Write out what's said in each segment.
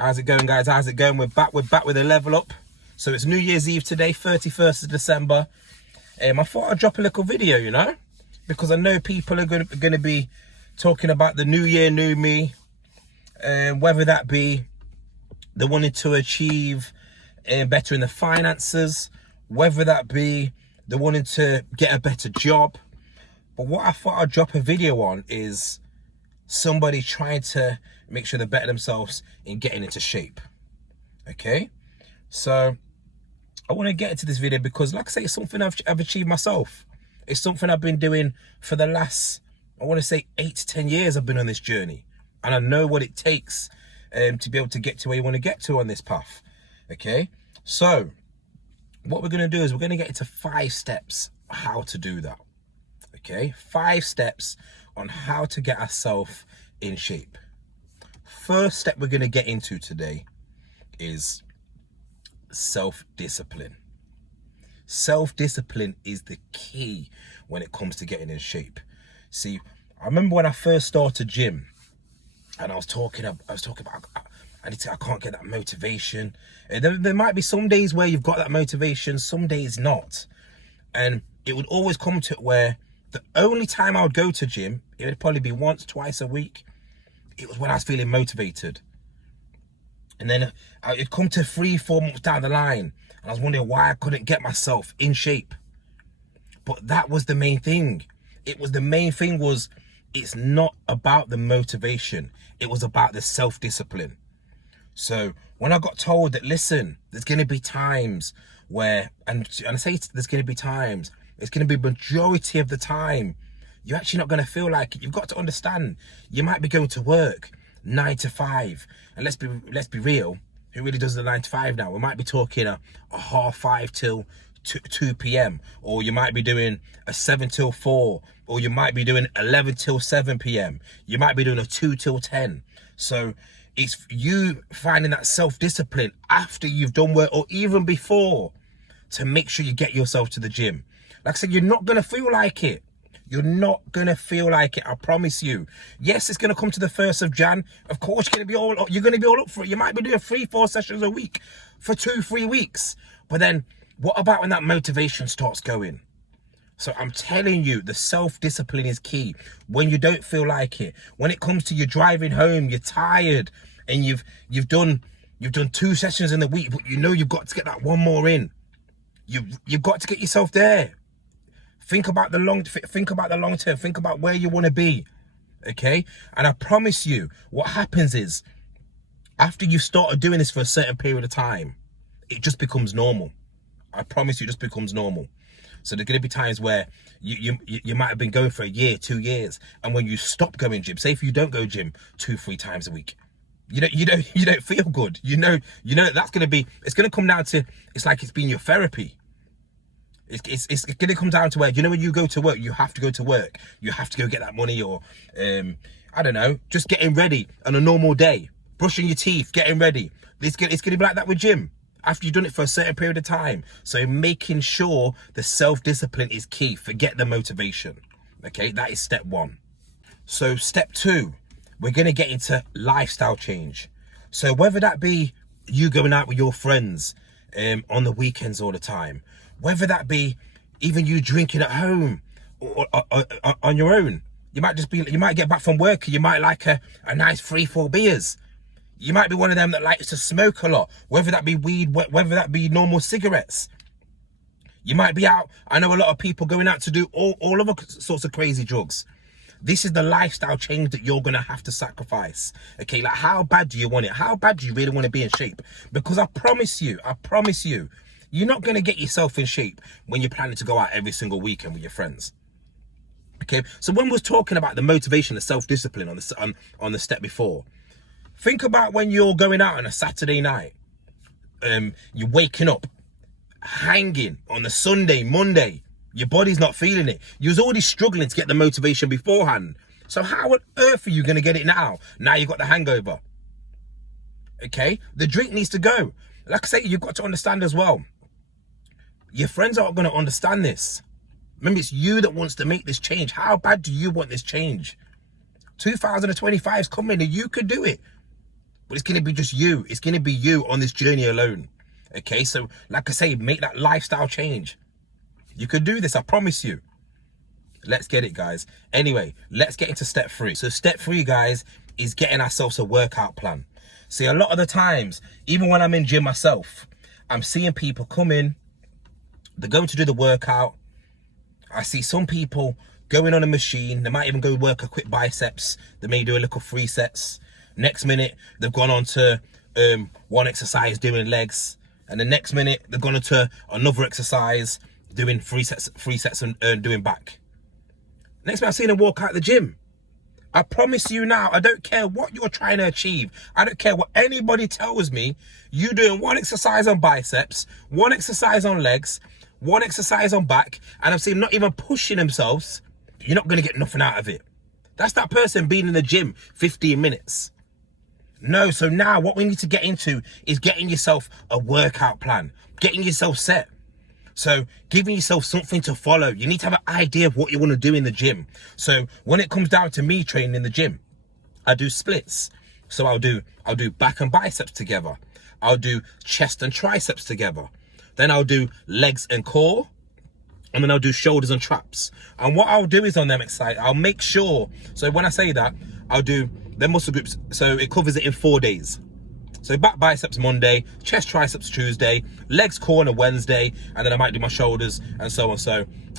How's it going, guys? How's it going? We're back with a level up. So it's New Year's Eve today, 31st of December. I thought I'd drop a little video, you know, because I know people are going to be talking about the new year, new me, whether that be they wanted to achieve better in the finances, whether that be they wanted to get a better job. But what I thought I'd drop a video on is somebody trying to make sure they better themselves in getting into shape. Okay, so I want to get into this video because, like I say, it's something I've achieved myself. It's something I've been doing for the last, I want to say, 8 to 10 years. I've been on this journey, and I know what it takes to be able to get to where you want to get to on this path. Okay, so what we're going to do is we're going to get into 5 steps how to do that. Okay, 5 steps on how to get ourselves in shape. First step we're going to get into today is self-discipline. Self-discipline is the key when it comes to getting in shape. See, I remember when I first started gym, and I was talking about I can't get that motivation. There might be some days where you've got that motivation, some days not, and it would always come to it where the only time I would go to gym, it would probably be once, twice a week. It was when I was feeling motivated. And then it'd come to 3-4 months down the line, and I was wondering why I couldn't get myself in shape. But that was the main thing. The main thing was, it's not about the motivation. It was about the self-discipline. So when I got told that, listen, there's going to be times where, and I say there's going to be times, it's going to be majority of the time, you're actually not going to feel like it. You've got to understand, you might be going to work 9 to 5, and let's be real, who really does the 9 to 5 now? We might be talking a 5:30 till 2 p.m, or you might be doing a 7 till 4, or you might be doing 11 till 7 p.m, you might be doing a 2 till 10. So it's you finding that self-discipline after you've done work, or even before, to make sure you get yourself to the gym. Like I said, you're not going to feel like it. You're not going to feel like it, I promise you. Yes, it's going to come to the 1st of Jan. Of course, you're going to be all up for it. You might be doing 3-4 sessions a week for 2-3 weeks. But then what about when that motivation starts going? So I'm telling you, the self-discipline is key. When you don't feel like it, when it comes to you driving home, you're tired, and you've done 2 sessions in the week, but you know you've got to get that one more in. You've got to get yourself there. Think about the long term. Think about where you want to be, okay? And I promise you, what happens is, after you started doing this for a certain period of time, it just becomes normal. I promise you, it just becomes normal. So there's going to be times where you might have been going for a year, 2 years, and when you stop going gym, say if you don't go gym 2-3 times a week, you don't feel good. You know that's going to be. It's going to come down to, it's like it's been your therapy. It's going to come down to where, you know, when you go to work, you have to go to work. You have to go get that money, or, I don't know, just getting ready on a normal day. Brushing your teeth, getting ready. It's going to be like that with gym. After you've done it for a certain period of time. So making sure the self-discipline is key. Forget the motivation. Okay, that is step 1. So step 2, we're going to get into lifestyle change. So whether that be you going out with your friends on the weekends all the time, whether that be even you drinking at home or on your own. You might get back from work, you might like a nice 3-4 beers. You might be one of them that likes to smoke a lot, whether that be weed, whether that be normal cigarettes. You might be out, I know a lot of people going out to do all other sorts of crazy drugs. This is the lifestyle change that you're going to have to sacrifice. Okay, like, how bad do you want it? How bad do you really want to be in shape? Because I promise you, you're not going to get yourself in shape when you're planning to go out every single weekend with your friends. Okay, so when we was talking about the motivation, the self-discipline on the step before, think about when you're going out on a Saturday night. You're waking up, hanging on the Sunday, Monday. Your body's not feeling it. You was already struggling to get the motivation beforehand. So how on earth are you going to get it now? Now you've got the hangover. Okay, the drink needs to go. Like I say, you've got to understand as well, your friends aren't going to understand this. Remember, it's you that wants to make this change. How bad do you want this change? 2025 is coming and you could do it. but it's going to be just you. It's going to be you on this journey alone. Okay, so like I say, make that lifestyle change. You could do this, I promise you. Let's get it, guys. Anyway, let's get into step 3. So step 3, guys, is getting ourselves a workout plan. See, a lot of the times, even when I'm in gym myself, I'm seeing people come in, they're going to do the workout. I see some people going on a machine. They might even go work a quick biceps. They may do a little 3 sets. Next minute, they've gone on to one exercise doing legs. And the next minute, they've gone into another exercise doing 3 sets and doing back. Next minute, I've seen them walk out the gym. I promise you now, I don't care what you're trying to achieve. I don't care what anybody tells me. You doing 1 exercise on biceps, 1 exercise on legs, 1 exercise on back, and I've seen them not even pushing themselves. You're not going to get nothing out of it. That's that person being in the gym 15 minutes. No, so now what we need to get into is getting yourself a workout plan, getting yourself set. So giving yourself something to follow. You need to have an idea of what you want to do in the gym. So when it comes down to me training in the gym, I do splits. So I'll do back and biceps together. I'll do chest and triceps together. Then I'll do legs and core. And then I'll do shoulders and traps. And what I'll do is on them exercises, I'll make sure, so when I say that, I'll do them muscle groups, so it covers it in 4 days. So back biceps Monday, chest triceps Tuesday, legs core on a Wednesday, and then I might do my shoulders and so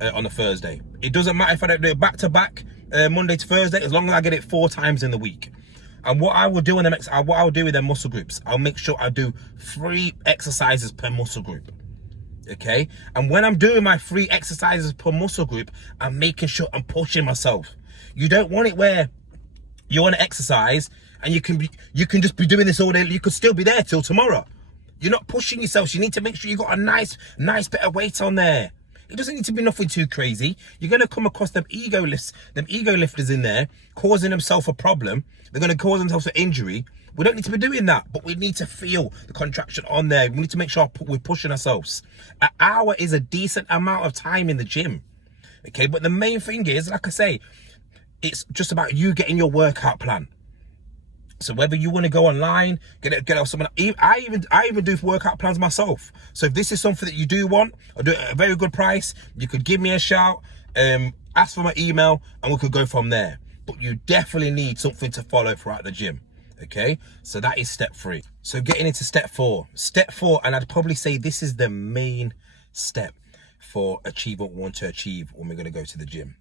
on a Thursday. It doesn't matter if I don't do it back to back, Monday to Thursday, as long as I get it 4 times in the week. And what I will do in what I'll do with them muscle groups, I'll make sure I do 3 exercises per muscle group. Okay, and when I'm doing my 3 exercises per muscle group, I'm making sure I'm pushing myself. You don't want it where you want to exercise and you can just be doing this all day. You could still be there till tomorrow. You're not pushing yourself. You need to make sure you got a nice bit of weight on there. It doesn't need to be nothing too crazy. You're going to come across them ego lifters in there, causing themselves a problem. They're going to cause themselves an injury. We don't need to be doing that, but we need to feel the contraction on there. We need to make sure we're pushing ourselves. An hour is a decent amount of time in the gym. Okay, but the main thing is, like I say, it's just about you getting your workout plan. So whether you want to go online, get out someone. I even do workout plans myself. So if this is something that you do want, I'll do it at a very good price. You could give me a shout, ask for my email, and we could go from there. But you definitely need something to follow throughout the gym. Okay, so that is step 3. So getting into step 4. Step 4, and I'd probably say this is the main step for achieve what we want to achieve when we're going to go to the gym,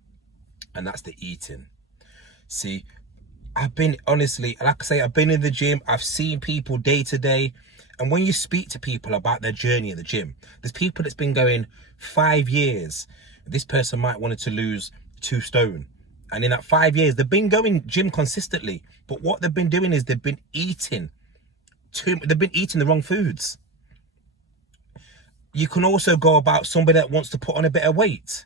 and that's the eating. See, I've been, honestly, like I say, I've been in the gym, I've seen people day to day, and when you speak to people about their journey at the gym, there's people that's been going 5 years. This person might wanted to lose 2 stone. And in that 5 years, they've been going gym consistently. But what they've been doing is they've been eating the wrong foods. You can also go about somebody that wants to put on a bit of weight,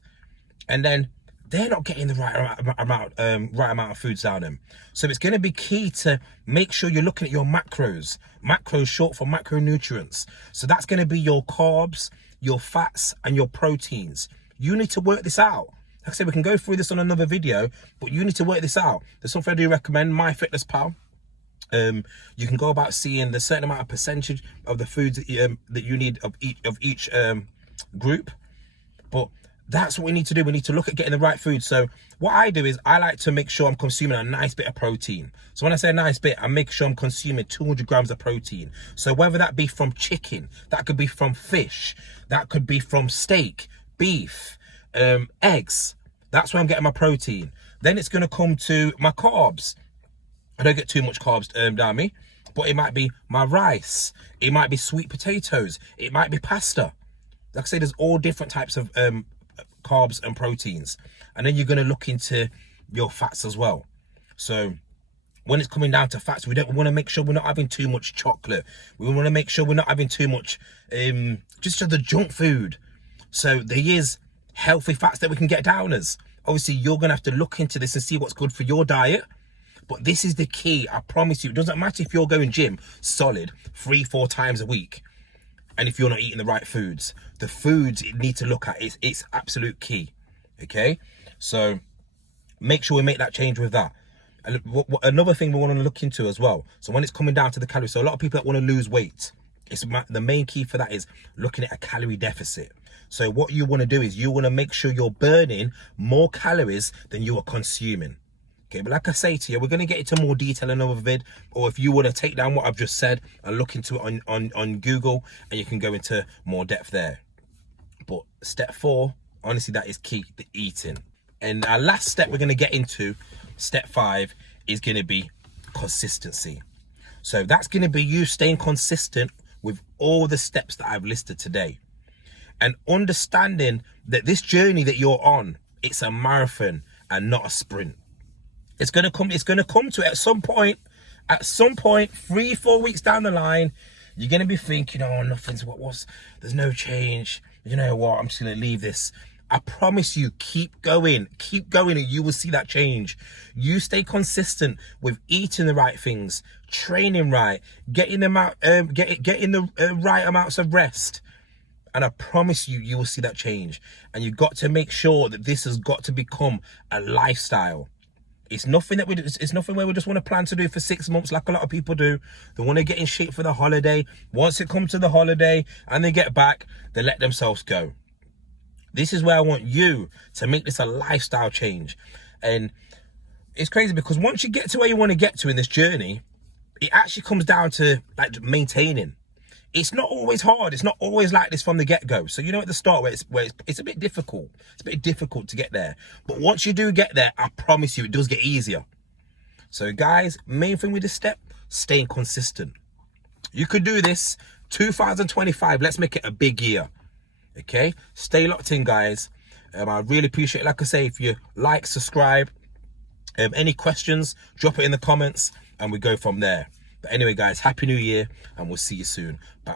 and then they're not getting the right amount of foods down them. So it's going to be key to make sure you're looking at your macros. Macros short for macronutrients. So that's going to be your carbs, your fats, and your proteins. You need to work this out. Like I said, we can go through this on another video, but you need to work this out. There's something I do recommend, MyFitnessPal. You can go about seeing the certain amount of percentage of the foods that you need of each group. But that's what we need to do. We need to look at getting the right food. So what I do is I like to make sure I'm consuming a nice bit of protein. So when I say a nice bit, I make sure I'm consuming 200 grams of protein. So whether that be from chicken, that could be from fish, that could be from steak, beef, eggs. That's where I'm getting my protein. Then it's going to come to my carbs. I don't get too much carbs down me, but it might be my rice. It might be sweet potatoes. It might be pasta. Like I say, there's all different types of carbs and proteins. And then you're going to look into your fats as well. So when it's coming down to fats, we want to make sure we're not having too much chocolate. We want to make sure we're not having too much just the junk food. So there is healthy fats that we can get down as. Obviously, you're going to have to look into this and see what's good for your diet. But this is the key. I promise you, it doesn't matter if you're going gym solid 3-4 times a week. And if you're not eating the right foods, the foods you need to look at, it's absolute key. Okay? So make sure we make that change with that. And another thing we want to look into as well. So when it's coming down to the calories, so a lot of people that want to lose weight, the main key for that is looking at a calorie deficit. So what you want to do is you want to make sure you're burning more calories than you are consuming. Okay, but like I say to you, we're going to get into more detail in another vid, or if you want to take down what I've just said and look into it on Google, and you can go into more depth there. But step 4, honestly, that is key, the eating. And our last step we're going to get into, step 5, is going to be consistency. So that's going to be you staying consistent with all the steps that I've listed today, and understanding that this journey that you're on, it's a marathon and not a sprint. It's going to come to it at some point, 3-4 weeks down the line, you're going to be thinking, oh, there's no change. You know what? I'm just going to leave this. I promise you, keep going, and you will see that change. You stay consistent with eating the right things, training right, getting the right amounts of rest. And I promise you, you will see that change. And you've got to make sure that this has got to become a lifestyle. It's nothing where we just want to plan to do for 6 months like a lot of people do. They want to get in shape for the holiday. Once it comes to the holiday and they get back, they let themselves go. This is where I want you to make this a lifestyle change. And it's crazy because once you get to where you want to get to in this journey, it actually comes down to like maintaining. It's not always hard. It's not always like this from the get-go. So you know at the start where it's a bit difficult. It's a bit difficult to get there. But once you do get there, I promise you it does get easier. So guys, main thing with this step, staying consistent. You could do this 2025. Let's make it a big year. Okay? Stay locked in, guys. I really appreciate it. Like I say, if you like, subscribe. Any questions, drop it in the comments and we go from there. But anyway, guys, Happy New Year, and we'll see you soon. Back with